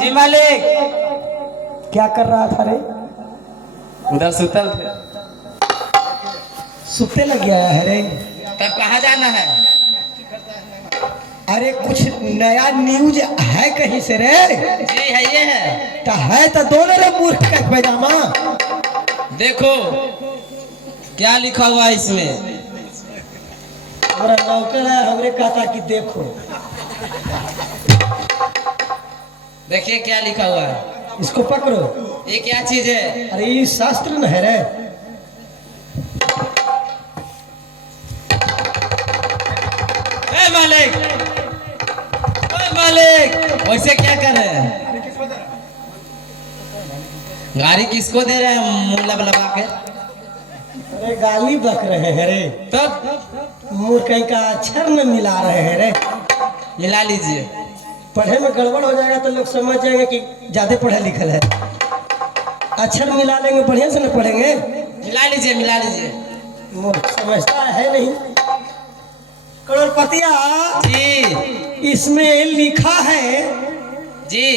जी मालिक। क्या कर रहा था रे? उधर सुतल थे। सुते लग गया है रे? तब कहाँ जाना है? अरे कुछ नया न्यूज है कहीं से रे? जी है, ये है। तो दोनों रे मूर्ख का पैजामा। देखो क्या लिखा हुआ है इसमें। हमारा नौकर है, हमरे कहता कि देखो। देखिए क्या लिखा हुआ है। इसको पकड़ो। ये क्या चीज है? अरे ये शास्त्र न है रे। ए मालिक, ए मालिक, वैसे क्या कर रहे हैं? गाड़ी किसको दे रहे हैं मुल्ला लगा के? अरे गाली बक रहे हैं रे। तब मूर्ख कहीं का अक्षर न मिला रहे हैं रे। मिला लीजिए। पढ़े में गड़बड़ हो जाएगा तो लोग समझ जाएंगे कि ज्यादा पढ़ा लिखल है। अक्षर मिला लेंगे, बढ़िया से न पढ़ेंगे। मिला लीजिए, मिला लीजिए। मूर्ख समझता है नहीं। करोड़पतिया जी इसमें लिखा है जी।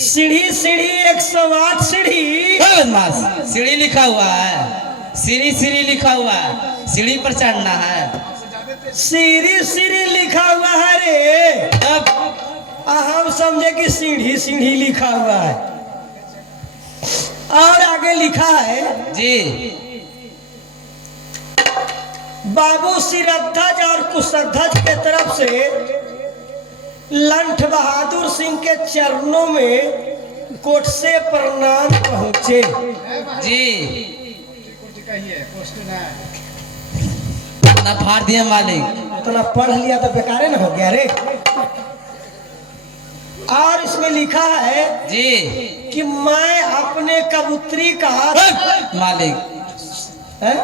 सीढ़ी सीढ़ी 108 सीढ़ी। बदमाश, सीढ़ी लिखा हुआ है। सीढ़ी सीढ़ी लिखा हुआ है, सीढ़ी पर चढ़ना है। सीढ़ी सीढ़ी लिखा हुआ है रे। तब हम समझे कि सीढ़ी सीढ़ी लिखा हुआ है। और आगे लिखा है जी बाबू सिरध्वज और कुशध्वज के तरफ से लंठ बहादुर सिंह के चरणों में कोट से प्रणाम पहुंचे। जी ना फाड़ दिया मालिक। इतना पढ़ लिया तो बेकारे ना हो गया रे। और इसमें लिखा है जी कि मैं अपने कबूतरी का मालिक, है?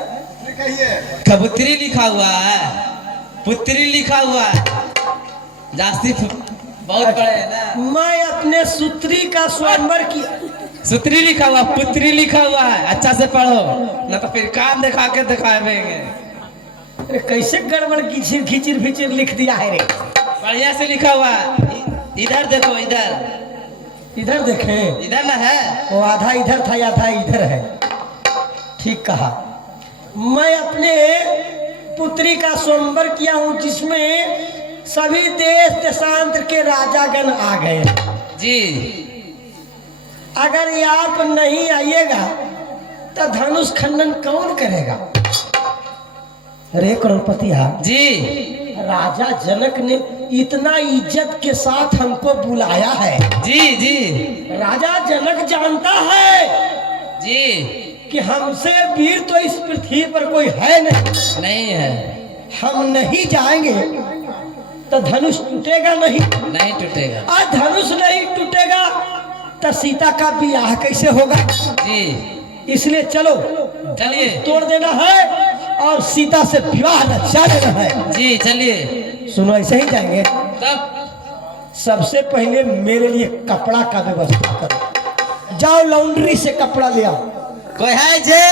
कबूतरी लिखा हुआ है, पुत्री लिखा हुआ है। जास्ती बहुत बड़े है ना। मैं अपने सूत्री का स्वयंवर किया। सुत्री लिखा हुआ, पुत्री लिखा हुआ है। अच्छा से पढ़ो ना तो फिर काम दिखा के दिखाएंगे। अरे कैसे गड़बड़ खिचिर खिचिर फिचिर लिख दिया है रे। बढ़िया से लिखा हुआ है। इधर देखो, इधर इधर देखें। इधर ना है। वो आधा इधर था, आधा इधर है। ठीक कहा। मैं अपने पुत्री का स्वयंवर किया हूँ जिसमें सभी देश देशांतर के राजागण आ गए। जी अगर ये आप नहीं आइएगा तो धनुष खंडन कौन करेगा? अरे करोड़पति जी राजा जनक ने इतना इज्जत के साथ हमको बुलाया है। जी जी राजा जनक जानता है जी कि हमसे वीर तो इस पृथ्वी पर कोई है नहीं। नहीं है। हम नहीं जाएंगे तो धनुष टूटेगा नहीं। नहीं टूटेगा। और धनुष नहीं टूटेगा तो सीता का ब्याह कैसे होगा? जी इसलिए चलो चलिए, तोड़ देना है और सीता से विवाह रचा देना है। जी चलिए। सुनो, ऐसे ही जाएंगे। तब सबसे पहले मेरे लिए कपड़ा का व्यवस्था करो। जाओ लॉन्ड्री से कपड़ा ले आओ। कोई है जे?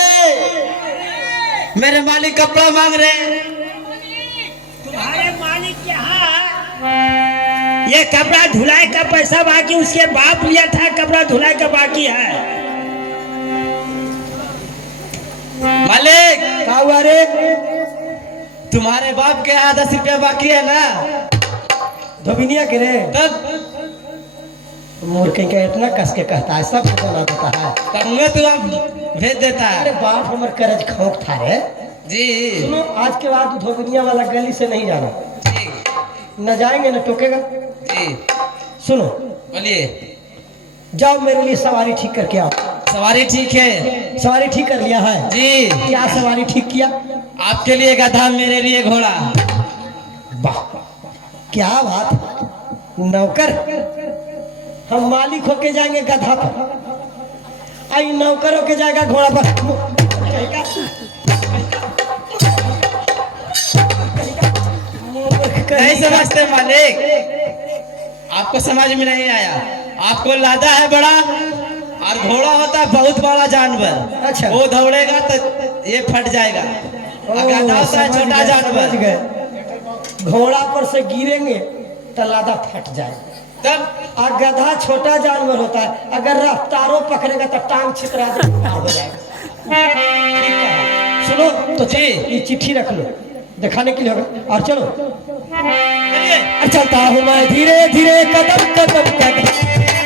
मेरे मालिक कपड़ा मांग रहे हैं। तुम्हारे मालिक के यहाँ ये कपड़ा धुलाई का पैसा बाकी, उसके बाप लिया था, कपड़ा धुलाई का बाकी है। मालिक क्या हुआ रे? तुम्हारे बाप के यहाँ 10 रुपया बाकी है ना? धोबिनिया के रे। तब मूर्ख का इतना कस के कहता है, सब बना देता है। कहूँगा तो आप भेज देता अरे है। बाप हमारे करज खोक था रे। जी सुनो, आज के बाद धोबिनिया वाला गली से नहीं जाना। जी न जाएंगे न टोकेगा। जी सुनो, बोलिए। जाओ मेरे लिए सवारी ठीक करके आओ। सवारी ठीक है। सवारी ठीक कर लिया है? जी क्या सवारी ठीक किया? आपके लिए गधा, मेरे लिए घोड़ा। वाह क्या बात। नौकर हम मालिक होके जाएंगे गधा पर, आई नौकर होके जाएगा घोड़ा पर। नहीं समझते मालिक, आपको समझ में नहीं आया। आपको लादा है बड़ा और घोड़ा होता है बहुत बड़ा जानवर। अच्छा। वो दौड़ेगा तो ये फट जाएगा। गधा होता है छोटा जानवर। घोड़ा पर से गिरेंगे तो लादा फट जाएगा। तब और गधा छोटा जानवर होता है, अगर रफ्तारों पकड़ेगा तो टांग छितरा देगा, हो जाएगा। ठीक कहा। सुनो तो जी। ये चिट्ठी रख लो, दिखाने के लिए होगा। और चलो, चलिए। चलता हूँ मैं धीरे धीरे, कदम कदम कदम,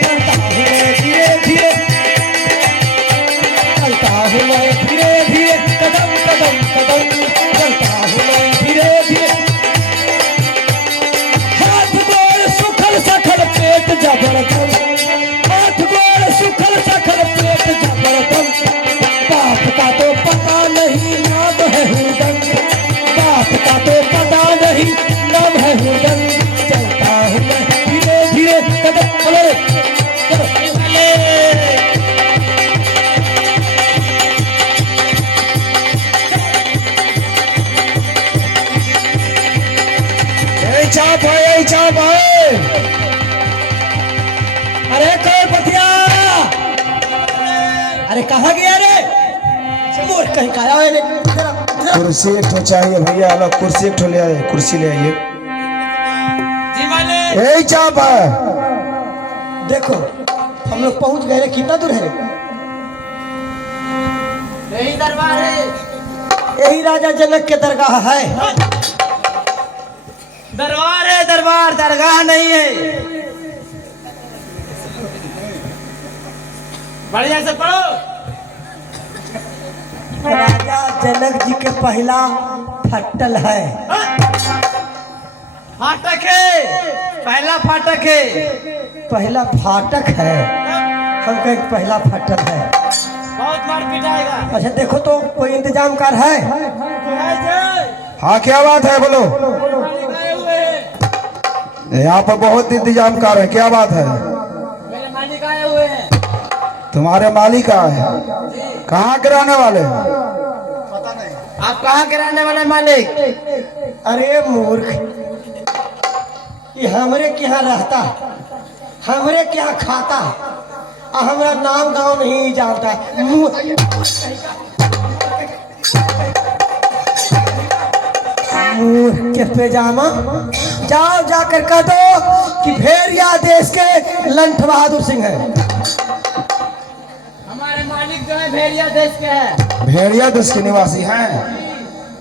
चलता हूँ मैं धीरे धीरे, चलता हूँ मैं धीरे धीरे, कदम कदम कदम, चलता हूँ मैं धीरे धीरे। हाथ गोड़ सुखल सखल पेट जबरदम, हाथ गोड़ सुखल सखल पेट जबरदम। बाप का तो पता नहीं नाम है हुदन, बाप का तो पता नहीं नाम है हुदन। चलता हूँ मैं धीरे धीरे, कदम चलो रे, चलो। चाप है, चाप है। अरे कौन पतिया, अरे कहाँ गया रे? मोर कहीं का आया है रे? जरा, जरा। कुर्सी एक ठो चाहिए भैया, अलग कुर्सी एक ठो ले आए, कुर्सी ले आइए। जी मालिक। यही चाप है। देखो हम लोग पहुंच गए रे, कितना दूर है रे? यही दरबार है। यही राजा जनक के दरगाह है। दरबार है, दरबार, दरगाह नहीं है। बढ़िया से पढ़ो। राजा जनक जी के पहला फट्टल है। फाटक है, पहला फाटक है। पहला फाटक है, हम कहे पहला फट्टल है। बहुत मार पिटाएगा। अच्छा देखो तो कोई इंतजाम कर है? हाँ क्या बात है, बोलो। यहाँ पर बहुत इंतजाम कर रहे हैं, क्या बात है? मेरे मालिक आए हुए हैं। तुम्हारे मालिक आए हैं? कहाँ के रहने वाले? आप कहाँ के रहने वाले मालिक? अरे मूर्ख, ये हमरे के यहाँ रहता, हमरे के यहाँ खाता, और हमारा नाम गांव नहीं जानता। मूर्ख के पैजामा, जाओ जाकर कह दो कि भेड़िया देश के लंठ बहादुर सिंह है। हमारे मालिक जो है भेड़िया देश के हैं। भेड़िया देश के निवासी हैं?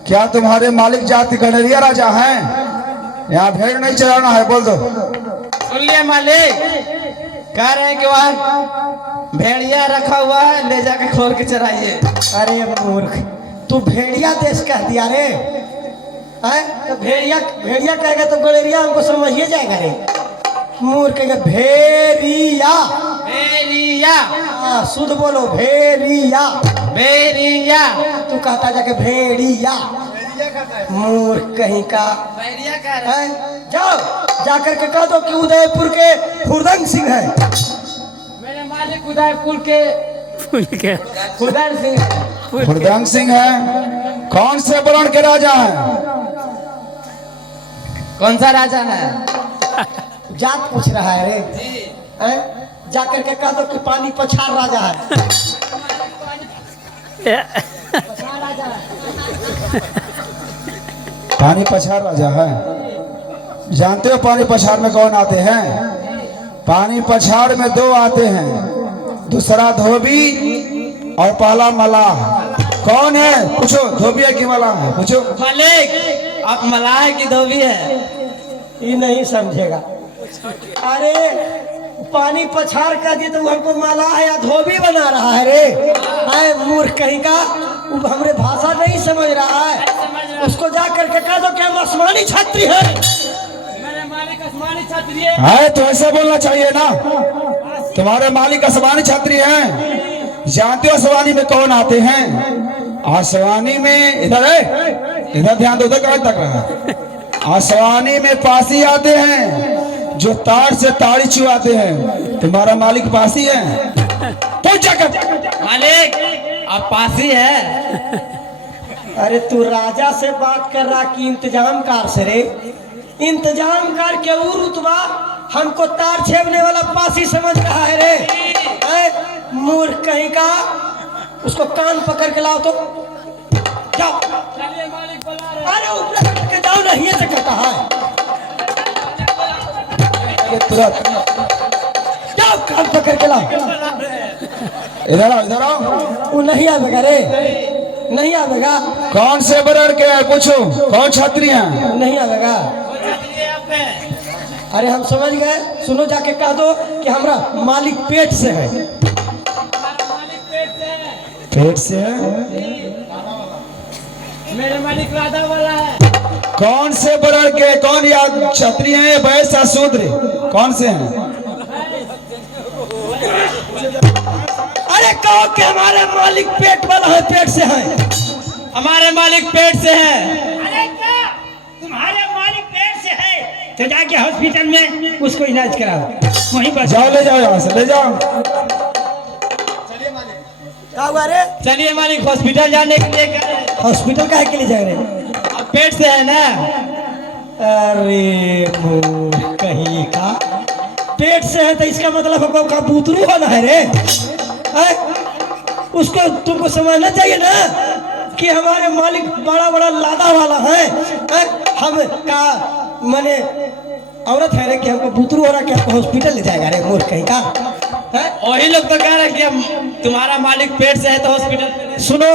क्या तुम्हारे मालिक जाति गणरिया राजा हैं? यहाँ भेड़ नहीं चराना है, बोल दो। सुन लिया मालिक, कह रहे हैं कि वहाँ भेड़िया रखा हुआ है, ले जाके खोल के चराइए। अरे मूर्ख, तू भेड़िया देश कह दिया रे, है? तो भेड़िया भेड़िया कहेगा तो गणरिया हमको समझिए जाएगा रे। मूर्ख कहेगा भेड़िया, भेड़िया, शुद्ध बोलो, भेड़िया। भेड़िया। तू कहता जाके भेड़िया, मूर्ख कहीं का भेड़िया कह रहे हैं। है? जाओ जाकर के कह दो कि उदयपुर के हुरदंग सिंह है। मेरे मालिक उदयपुर के उदय सिंह है। हुरदंग सिंह है? कौन से वर्ण के राजा हैं? कौन सा राजा है? जात पूछ रहा है रे, हैं? जाकर के कह दो कि पानी पछार राजा है। पानी पछाड़ राजा है? जानते हो पानी पछाड़ में कौन आते हैं? पानी पछाड़ में दो आते हैं, दूसरा धोबी और पहला मलाह। कौन है? पूछो, धोबी है कि मलाह है? पूछो। मालिक आप मलाह की धोबी है। ये नहीं समझेगा। अरे पानी पछाड़ कर दिए तो वो हमको माला है या धोबी बना रहा है रे। अरे मूर्ख कहीं का, वो हमरे भाषा नहीं समझ रहा है। उसको जा करके कह दो कि हम आसमानी छात्री है। मेरे मालिक आसमानी छात्री है। है तो ऐसे बोलना चाहिए ना। तुम्हारे मालिक आसमानी छात्री हैं? जानते हो आसमानी में कौन आते हैं? आसमानी में इधर है, इधर ध्यान दो, उधर कहाँ तक रहा है? आसमानी में पासी आते हैं जो तार से ताड़ी चुआते हैं। तुम्हारा मालिक पासी है? तो जाकर मालिक आप पासी है। अरे तू राजा से बात कर रहा कि इंतजाम कार से रे। इंतजाम कार के वो रुतबा हमको तार छेड़ने वाला पासी समझ रहा है रे। मूर्ख कहीं का, उसको कान पकड़ के लाओ तो जाओ। चलिए मालिक बुला रहे हैं। अरे ऊपर के जाओ ना, ये से कहता है। तुरंत। जाओ कान पकड़ के लाओ। इधर आओ, इधर आओ। वो नहीं आवेगा रे, नहीं आवेगा, कौन से वर्ण के है पूछो, कौन छात्री हैं? नहीं आवेगा। अरे हम समझ गए, सुनो जाके कह दो कि हमारा मालिक पेट से है। पेट से है? मेरे मालिक राधा वाला है। कौन से वर्ण के, कौन याद छात्री हैं? वैश्य शूद्र कौन से हैं? अरे कहो कि हमारे मालिक पेट वाला है, पेट से है। हमारे मालिक पेट से है। अरे क्या तुम्हारे मालिक पेट से है तो जाके हॉस्पिटल में उसको इलाज कराओ, वहीं पर जाओ, ले जाओ, यहाँ से ले जाओ। क्या हुआ रे? चलिए मालिक हॉस्पिटल जाने के लिए कह रहे हैं। हॉस्पिटल काहे के लिए जा रहे? अब पेट से है ना। अरे मूर्ख कहीं का, पेट से है तो इसका मतलब हमको का बुतरू होना है रे। उसको तुमको समझना चाहिए ना कि हमारे मालिक बड़ा बड़ा लादा वाला है। हम का माने औरत है रे कि हमको बुतरू हो रहा कि हमको हॉस्पिटल ले जाएगा रे मूर्ख कहीं का है? वही लोग तो कह रहे हैं कि तुम्हारा मालिक पेट से है तो हॉस्पिटल। सुनो,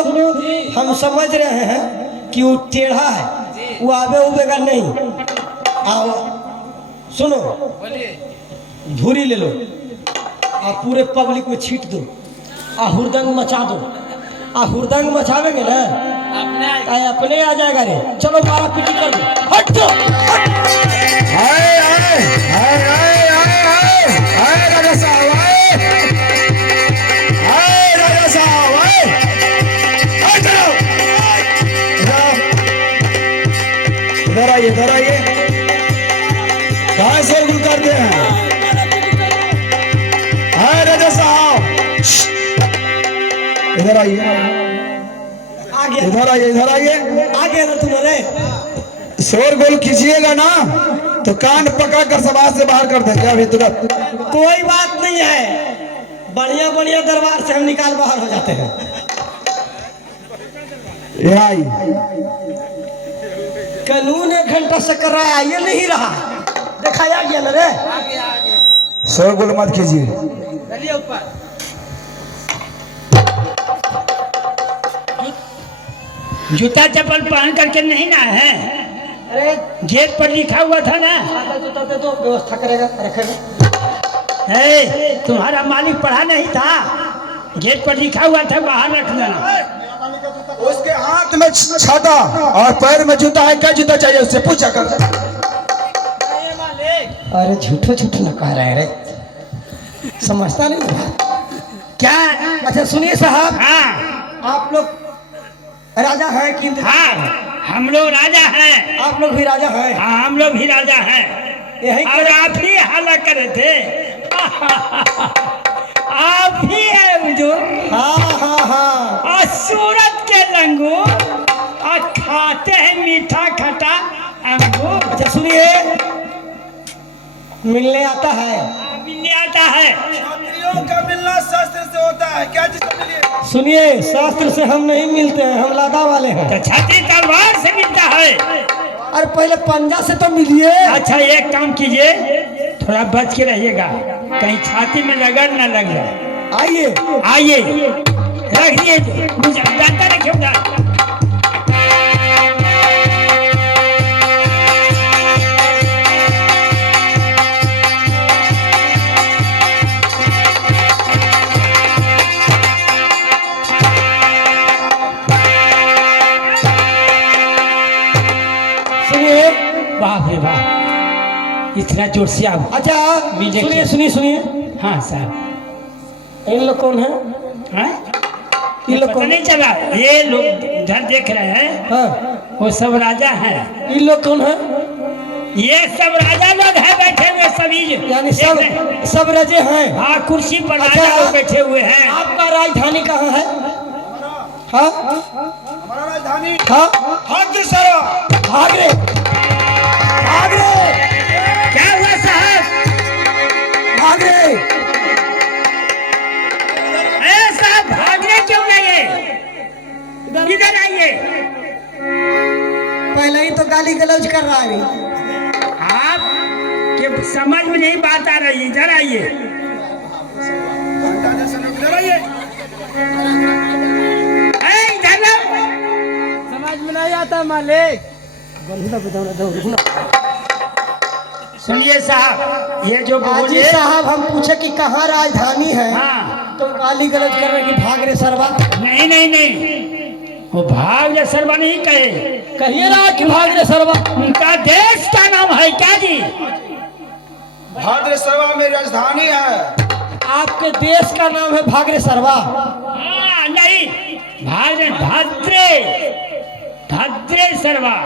हम समझ रहे हैं कि वो टेढ़ा है, वो आवे उबेगा नहीं। आओ सुनो, धूरी ले लो और पूरे पब्लिक में छीट दो और हुरदंग मचा दो। और हुरदंग मचावेंगे ना अपने आ जाएगा रे। चलो मारा पीटी कर दो, हट दो, हट। आए आए आए आए आए आए आए राजा साहब, आए राजा साहब, आए चलो, इधर आइए, इधर आइए। कहाँ से गुल करते हैं? आए राजा साहब, इधर आइए, आ गया, इधर आइए, इधर आइए। आ गया ना तुम्हारे। शोरगुल कीजिएगा ना तो कान पकड़ कर सभा से बाहर कर देंगे अभी तुरंत। कोई बात नहीं है, बढ़िया बढ़िया दरबार से हम निकाल बाहर हो जाते हैं। यहाँ आइए। कानून 1 घंटा से कर रहा है, ये नहीं रहा, दिखाया गया ना रे। शोरगुल मत कीजिए। चलिए ऊपर। जूता चप्पल पहन करके नहीं ना है, अरे गेट पर लिखा हुआ था ना। जूता दे दो, व्यवस्था करेगा, रखेगा। है तुम्हारा मालिक पढ़ा नहीं था, गेट पर लिखा हुआ था बाहर रख देना। उसके हाथ में छाता और पैर में जूता है, क्या जूता चाहिए उससे पूछा कर। अरे झूठो झूठो ना कह रहे रे, समझता नहीं बात। क्या? अच्छा सुनिए साहब, हाँ आप लोग राजा हैं कि हाँ, हम लोग राजा हैं। आप लोग भी राजा हैं? हाँ, हम लोग भी राजा हैं। यही और आप ही हल्ला करे थे। आप ही है हुजूर। हाँ हाँ हाँ। और सूरत के लंगूर और खाते हैं मीठा खट्टा अंगूर। अच्छा सुनिए, मिलने आता है, मिलने आता है। छात्रियों का मिलना शास्त्र से होता है, क्या जिससे मिलिए। सुनिए शास्त्र से हम नहीं मिलते हैं, हम लादा वाले हैं। तो छाती तलवार से मिलता है। अरे पहले पंजा से तो मिलिए। अच्छा एक काम कीजिए, थोड़ा बच के रहिएगा, कहीं छाती में रगड़ न लग जाए। आइए आइए, रख दिए, जानता रखिए उधर। सुनिए, बाप रे बाप, इतना जोर से आप। अच्छा मिले सुनिए क्या? सुनिए सुनिए, हाँ साहब। इन लोग कौन है? हाँ? ये लोग पता कौन? नहीं चला, ये लोग इधर देख रहे हैं, हाँ, वो सब राजा हैं। इन लोग कौन है? ये सब राजा लोग हैं बैठे हुए सभी। यानी देख सब रहे हैं? सब रजे हैं। हाँ, कुर्सी पर अच्छा। राजा लोग बैठे हुए हैं। आपका राजधानी कहाँ है? हाँ हमारा राजधानी हाँ, अग्रसर। भाग रे, भाग रे, क्या हुआ साहब? भाग रे। ए साहब, भागने क्यों गए? इधर आइए। पहले ही तो गाली गलौज कर रहा है। आप के समझ में नहीं बात आ रही, इधर आइए। इधर लो। समझ में नहीं आता मालिक। सुनिए साहब, ये जो हाजी बोले, साहब हम पूछे कि कहाँ राजधानी है, हाँ, तो गाली गलौज कर रहे कि भाग रे सरवा। नहीं नहीं नहीं, वो भाग या सरवा नहीं कहे, कहिए ना कि भाग रे सरवा। उनका देश का नाम है क्या जी? भाद्र सरवा में राजधानी है। आपके देश का नाम है भाग रे सरवा। हाँ, नहीं, भद्रे भद्रे सरवा।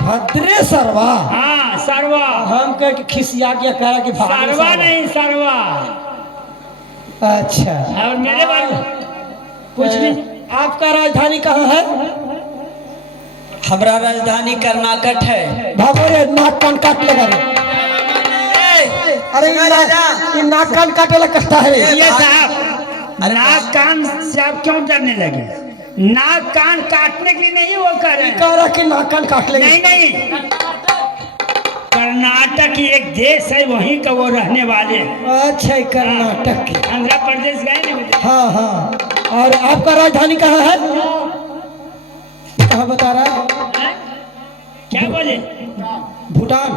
भद्रे सरवा। हाँ, सरवा। हम कह के खिसिया के कहा कि भाग रे सरवा नहीं, सरवा। अच्छा, और मेरे बारे में कुछ नहीं। आपका राजधानी कहाँ है? हमारा राजधानी कर्नाटक है। भागो रे, नाक कान काट लेगा रे। अरे ये नाक कान काटे लग करता है। ये साहब, नाक कान से आप क्यों डरने लगे? नाक कान काटने के लिए नहीं वो कर रहे हैं। कह रहा कि नाक कान काट लेगा। नहीं नहीं, कर्नाटक एक देश है, वहीं का वो रहने वाले। अच्छा, ये कर्नाटक के। आंध्र प्रदेश गए ना? हाँ हाँ। और आपका राजधानी कहाँ है? कहाँ बता रहा है? क्या बोले? भूटान।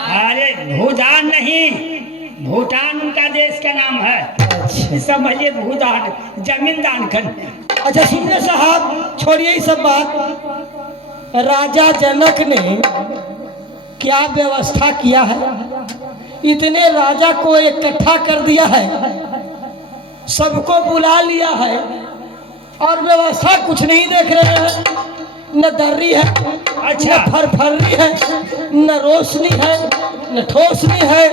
अरे भूटान नहीं, भूटान उनका देश का नाम है। अच्छा समझिए, भूटान जमीन दान करने। अच्छा, सुनिए साहब, छोड़िए ये सब बात। राजा जनक ने क्या व्यवस्था किया है? इतने राजा को इकट्ठा कर दिया है, सबको बुला लिया है, और व्यवस्था कुछ नहीं देख रहे हैं। न दर्री है, अच्छा, न फरफरी है, न रोशनी है, न ठोसनी है,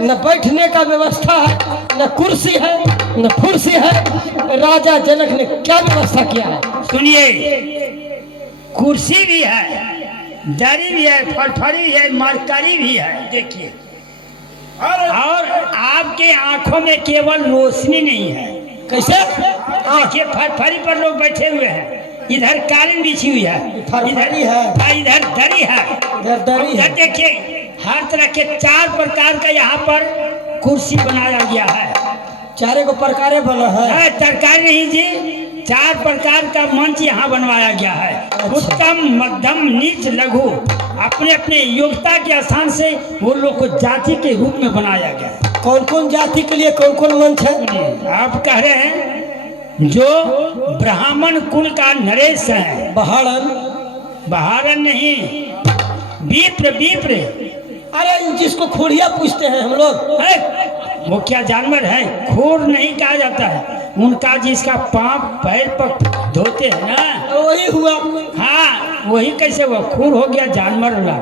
न बैठने का व्यवस्था है, न कुर्सी है, न फुर्सी है। राजा जनक ने क्या व्यवस्था किया है? सुनिए, कुर्सी भी है, दरी भी है, फरफरी भी है, मरकरी भी है। देखिए, और आपके आंखों में केवल रोशनी नहीं है। कैसे? देखिए, फरफरी पर लोग बैठे हुए हैं, इधर कालीन बिछी हुई है, फरफरी है, इधर दरी है, इधर दरी है। इधर देखिए, हर तरह के 4 प्रकार का यहाँ पर कुर्सी बनाया गया है। चारे को प्रकारे बना है। तरकारी नहीं जी, 4 प्रकार का मंच यहाँ बनवाया गया है। अच्छा। उत्तम, मध्यम, नीच, लघु, अपने अपने योग्यता के स्थान से वो लोग को जाति के रूप में बनाया गया है। कौन कौन जाति के लिए कौन कौन मंच है? आप कह रहे हैं जो ब्राह्मण कुल का नरेश है, बहाड़न। बहारन नहीं, विप्र, विप्र। अरे जिसको खोड़िया पूछते हैं हम लोग। वो क्या जानवर है? खूर नहीं कहा जाता है उनका, जिसका पांव पैर पर धोते हैं ना, वही हुआ। हाँ, वही कैसे हुआ? खूर हो गया जानवर वाला।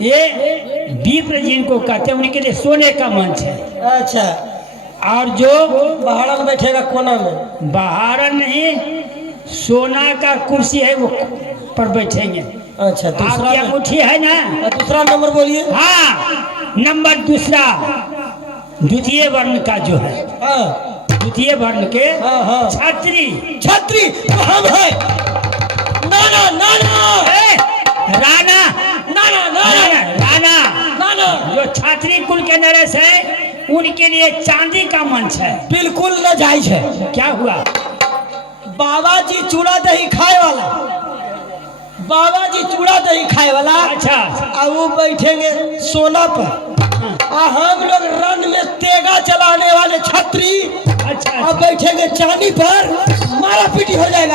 ये विप्र जिनको कहते हैं, उनके लिए सोने का मंच है। अच्छा, और जो बहाड़न बैठेगा कोना में। बहारन नहीं, सोना का कुर्सी है, वो पर बैठेंगे। अच्छा, दूसरा आपकी अंगूठी है ना? दूसरा नंबर बोलिए। हाँ, नंबर दूसरा, द्वितीय वर्ण का जो है, हाँ द्वितीय वर्ण के हाँ हाँ। छात्री। छत्री तो हम है। नाना नाना राणा, नाना राणा, राणा, नाना। जो छात्री कुल के नरेश है, उनके लिए चांदी का मंच है। बिल्कुल नाजायज है। क्या हुआ? बाबा जी चूड़ा दही खाए वाला, बाबा जी चूड़ा दही खाए वाला। अच्छा, अब वो बैठेंगे सोना पर, और हम लोग रन में तेगा चलाने वाले छत्री अच्छा, अब बैठेंगे चांदी पर, मारा पीटी हो जाएगा।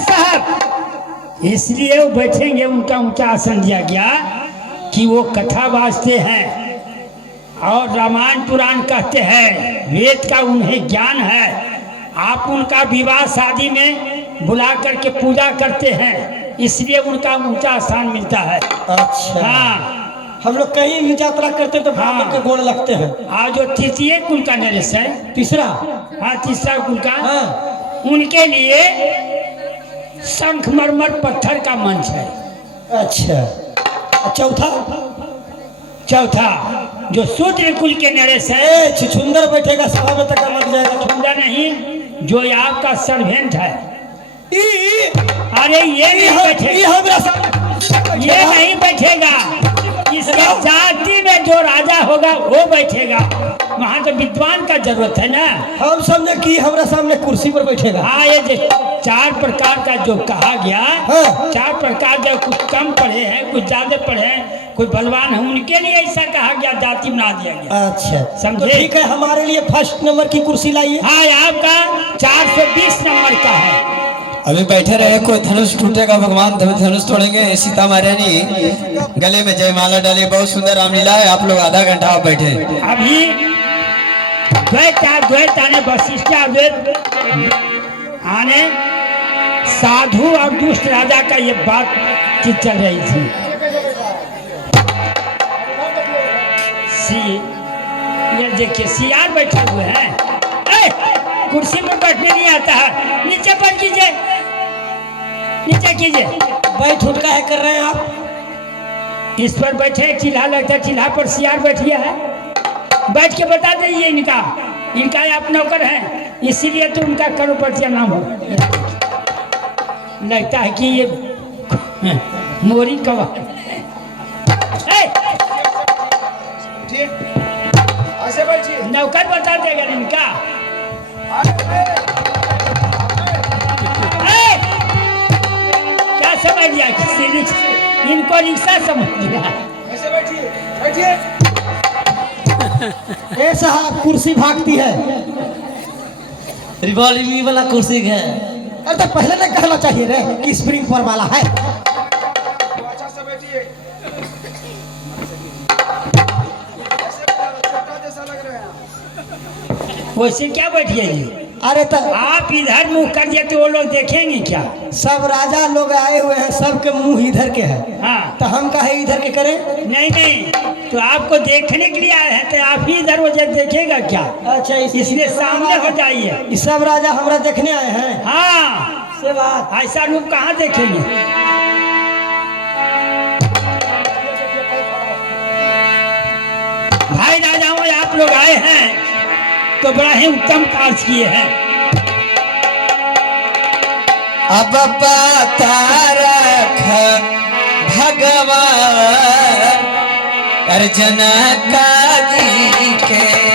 साहब, इसलिए वो बैठेंगे, उनका ऊंचा आसन दिया गया कि वो कथा बाजते हैं और रामायण पुराण कहते हैं, वेद का उन्हें ज्ञान है। आप उनका विवाह शादी में बुला करके पूजा करते हैं, इसलिए उनका ऊंचा स्थान मिलता है। अच्छा, हाँ, हम लोग कहीं भी यात्रा करते तो ब्राह्मण हाँ। के गोड़ लगते हैं। और जो तृतीय कुल का नरेश है, तीसरा, हाँ, तीसरा कुल का, हाँ। उनके लिए संखमरमर पत्थर का मंच है। अच्छा, चौथा, चौथा जो शूद्र कुल के नरेश है, ए छुछुंदर बैठेगा सभा में तक मर जाएगा। सुंदर नहीं, जो ये आपका सर्वेंट है। ई अरे ये नहीं बैठेगा, हमरा सामने ये नहीं बैठेगा। इसके जाति में जो राजा होगा वो बैठेगा। वहाँ तो विद्वान का जरूरत है ना। हम समझे कि हमारे सामने कुर्सी पर बैठेगा। हाँ, ये जो 4 प्रकार का जो कहा गया, हाँ। 4 प्रकार जो कुछ कम पढ़े हैं, कुछ ज्यादा पढ़े हैं, कोई बलवान है, उनके लिए ऐसा कहा गया, जाति बना दिया गया। अच्छा समझे? तो ठीक है, हमारे लिए फर्स्ट नंबर की कुर्सी लाइए। हाँ, आपका 420 नंबर का है। अभी बैठे रहे, कोई धनुष टूटेगा, भगवान धनुष तोड़ेंगे। सीता महारानी गले में जयमाला डाले, बहुत सुंदर रामलीला है। आप लोग आधा घंटा आप बैठे। अभी द्वैत आने, वशिष्ठ अद्वैत आने, साधु और दुष्ट राजा का ये बात चल रही थी। ये देखिए सियार बैठे हुए हैं। कुर्सी पर बैठने नहीं आता है, नीचे पर कीजिए, नीचे कीजिए। बैठ उठ का है कर रहे हैं आप? इस पर बैठे, चिल्हा लगता है, चिल्हा पर सियार बैठिया है। बैठ के बता दीजिए इनका आप नौकर हैं, इसीलिए तो उनका करोड़पतिया नाम हो। लगता है कि ये मोरी कवा। नौकर बता देगा इनका। क्या समझ लिया? इनको रिक्शा समझ लिया। ए साहब, कुर्सी भागती है। रिवॉल्विंग वाला कुर्सी है। अरे तो पहले नहीं कहना चाहिए रे कि स्प्रिंग पर वाला है। वैसे क्या बैठिए जी? अरे तो आप इधर मुंह कर दिए तो वो लोग देखेंगे क्या? सब राजा लोग आए हुए हैं, सबके मुंह इधर के हैं। हाँ, तो हम काहे इधर के करें? नहीं, तो आपको देखने के लिए आए हैं, तो आप ही इधर वो देखेगा क्या? अच्छा, इसलिए सामने हो जाइए। ये सब राजा हमरा देखने आए हैं। हाँ, से बात ऐसा रूप कहाँ देखेंगे? भाई राजाओं, आप लोग आए हैं तो बड़ा ही उत्तम कार्य किए हैं। अब पता रख भगवान अर्जुन का जी के